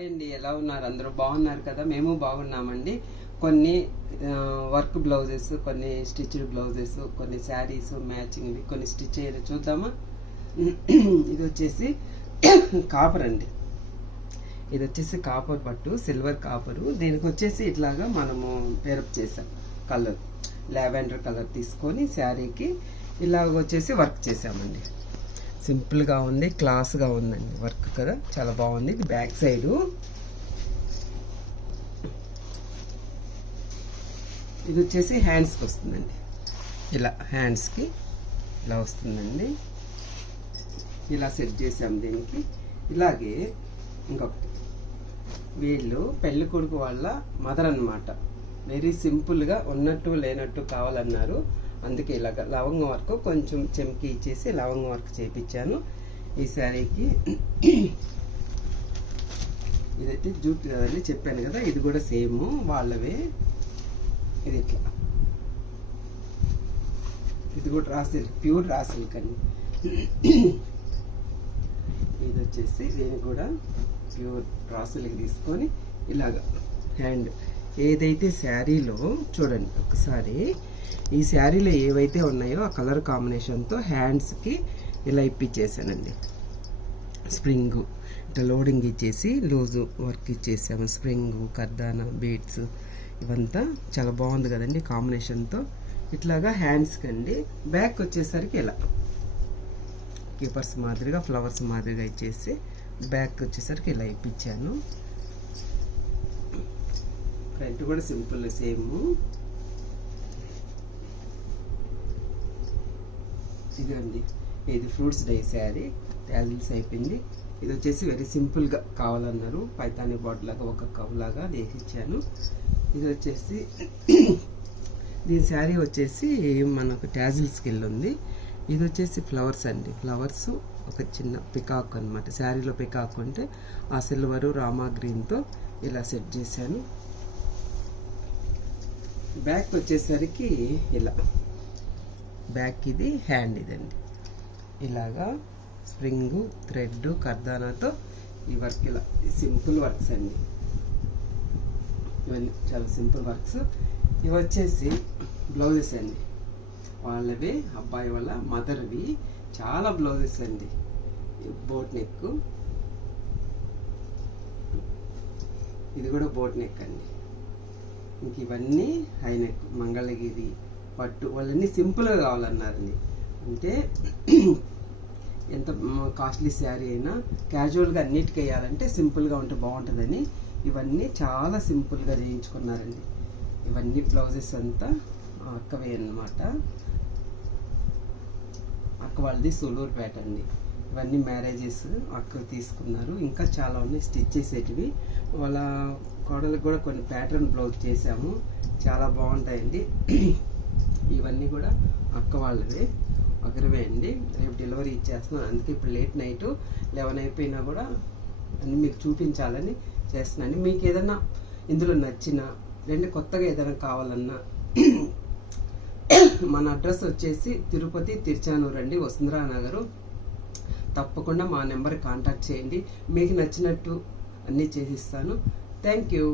Hi అండి, ఎలా ఉన్నారు? అందరూ బాగున్నారు కదా? మేము బాగున్నామండి. కొన్ని వర్క్ బ్లౌజెస్, కొన్ని స్టిచ్డ్ బ్లౌజెస్, కొన్ని శారీస్ మ్యాచింగ్వి, కొన్ని స్టిచ్ అయ్యేది చూద్దామా? ఇది వచ్చేసి కాపర్ అండి. ఇది వచ్చేసి కాపర్ పట్టు, సిల్వర్ కాపరు. దీనికి వచ్చేసి ఇట్లాగా మనము పేరప్ చేసాం. కలర్ లావెండర్ కలర్ తీసుకొని శారీకి ఇలాగ వచ్చేసి వర్క్ చేసామండి. సింపుల్గా ఉంది, క్లాస్గా ఉందండి వర్క్ కదా, చాలా బాగుంది. ఇది బ్యాక్ సైడు. ఇది వచ్చేసి హ్యాండ్స్కి వస్తుందండి. ఇలా హ్యాండ్స్కి ఇలా వస్తుందండి. ఇలా సెట్ చేసాం దీనికి. ఇలాగే ఇంకొకటి, వీళ్ళు పెళ్లి కొడుకు వాళ్ళ మదర్ అన్నమాట. వెరీ సింపుల్గా ఉన్నట్టు లేనట్టు కావాలన్నారు. అందుకే ఇలాగ లవంగం వర్క్ కొంచెం చెంకి ఇచ్చేసి లవంగం వర్క్ చేయించాను ఈ శారీకి. ఇదైతే జూట్ కదండి, చెప్పాను కదా. ఇది కూడా సేమ్ వాళ్ళవే. ఇది ఇట్లా, ఇది కూడా raw silk, pure raw silk అండి. ఇది వచ్చేసి దీనికి కూడా ప్యూర్ రా సిల్క్ తీసుకొని ఇలాగ హ్యాండ్ ఏదైతే శారీలో చూడండి ఒకసారి, ఈ శారీలో ఏవైతే ఉన్నాయో ఆ కలర్ కాంబినేషన్తో హ్యాండ్స్కి ఇలా ఇప్పించేసానండి. స్ప్రింగు ఇట్లా లోడింగ్ ఇచ్చేసి లూజు వర్క్ ఇచ్చేసాము. స్ప్రింగు, కర్దానా, బీడ్స్ ఇవంతా చాలా బాగుంది కదండి కాంబినేషన్తో. ఇట్లాగా హ్యాండ్స్కి అండి. బ్యాక్ వచ్చేసరికి ఇలా కీపర్స్ మాదిరిగా ఫ్లవర్స్ మాదిరిగా ఇచ్చేసి బ్యాక్ వచ్చేసరికి ఇలా ఇప్పించాను. ఫ్రంట్ కూడా సింపుల్ సేమ్. ఇదండి, ఇది ఫ్రూట్స్ డై శారీ, ట్యాజిల్స్ అయిపోయింది. ఇది వచ్చేసి వెరీ సింపుల్గా కావాలన్నారు. పైతాని బాటిల్ లాగా ఒక కవ్ లాగా వేసిచ్చాను. ఇది వచ్చేసి దీని శారీ వచ్చేసి మనకు ట్యాజిల్ స్కిల్ ఉంది. ఇది వచ్చేసి ఫ్లవర్స్ అండి. ఫ్లవర్స్ ఒక చిన్న పికాక్ అనమాట. శారీలో పికాక్ ఉంటే ఆ సిల్వరు రామా గ్రీన్తో ఇలా సెట్ చేశాను. బ్యాక్ వచ్చేసరికి ఇలా, బ్యాక్ ఇది హ్యాండ్ ఇదండి. ఇలాగా స్ప్రింగు, థ్రెడ్, కర్దానాతో ఈ వర్క్ ఇలా సింపుల్ వర్క్స్ అండి. ఇవన్నీ చాలా సింపుల్ వర్క్స్. ఇవి వచ్చేసి బ్లౌజెస్ అండి. వాళ్ళవి అబ్బాయి వాళ్ళ మదర్వి చాలా బ్లౌజెస్ అండి. బోట్ నెక్, ఇది కూడా బోట్ నెక్ అండి. ఇంక ఇవన్నీ హై నెక్, మంగళగిరి పట్టు. వాళ్ళన్నీ సింపుల్గా కావాలన్నారండి. అంటే ఎంత కాస్ట్లీ శారీ అయినా క్యాజువల్గా అన్నిటికీ వేయాలంటే సింపుల్గా ఉంటే బాగుంటుందని ఇవన్నీ చాలా సింపుల్గా చేయించుకున్నారండి. ఇవన్నీ బ్లౌజెస్ అంతా అక్కవే అన్నమాట. అక్క వాళ్ళది సూలూరుపేట అండి. ఇవన్నీ మ్యారేజెస్ అక్క తీసుకున్నారు. ఇంకా చాలా ఉన్నాయి స్టిచ్ చేసేటివి. వాళ్ళ కోడలకు కూడా కొన్ని ప్యాటర్న్ బ్లౌజ్ చేసాము, చాలా బాగుంటాయండి. ఇవన్నీ కూడా అక్క వాళ్ళవే, ఒకరివే అండి. రేపు డెలివరీ ఇచ్చేస్తున్నాను. అందుకే ఇప్పుడు లేట్ నైట్ 11 అయిపోయినా కూడా అన్ని మీకు చూపించాలని చేస్తున్నాను. మీకు ఏదన్నా ఇందులో నచ్చినా రెండు కొత్తగా ఏదైనా కావాలన్నా మన అడ్రస్ వచ్చేసి తిరుపతి తిరుచానూరు అండి, వసుంధరా నగరు. తప్పకుండా మా నెంబర్ కాంటాక్ట్ చేయండి. మీకు నచ్చినట్టు అన్నీ చేసిస్తాను. Thank you.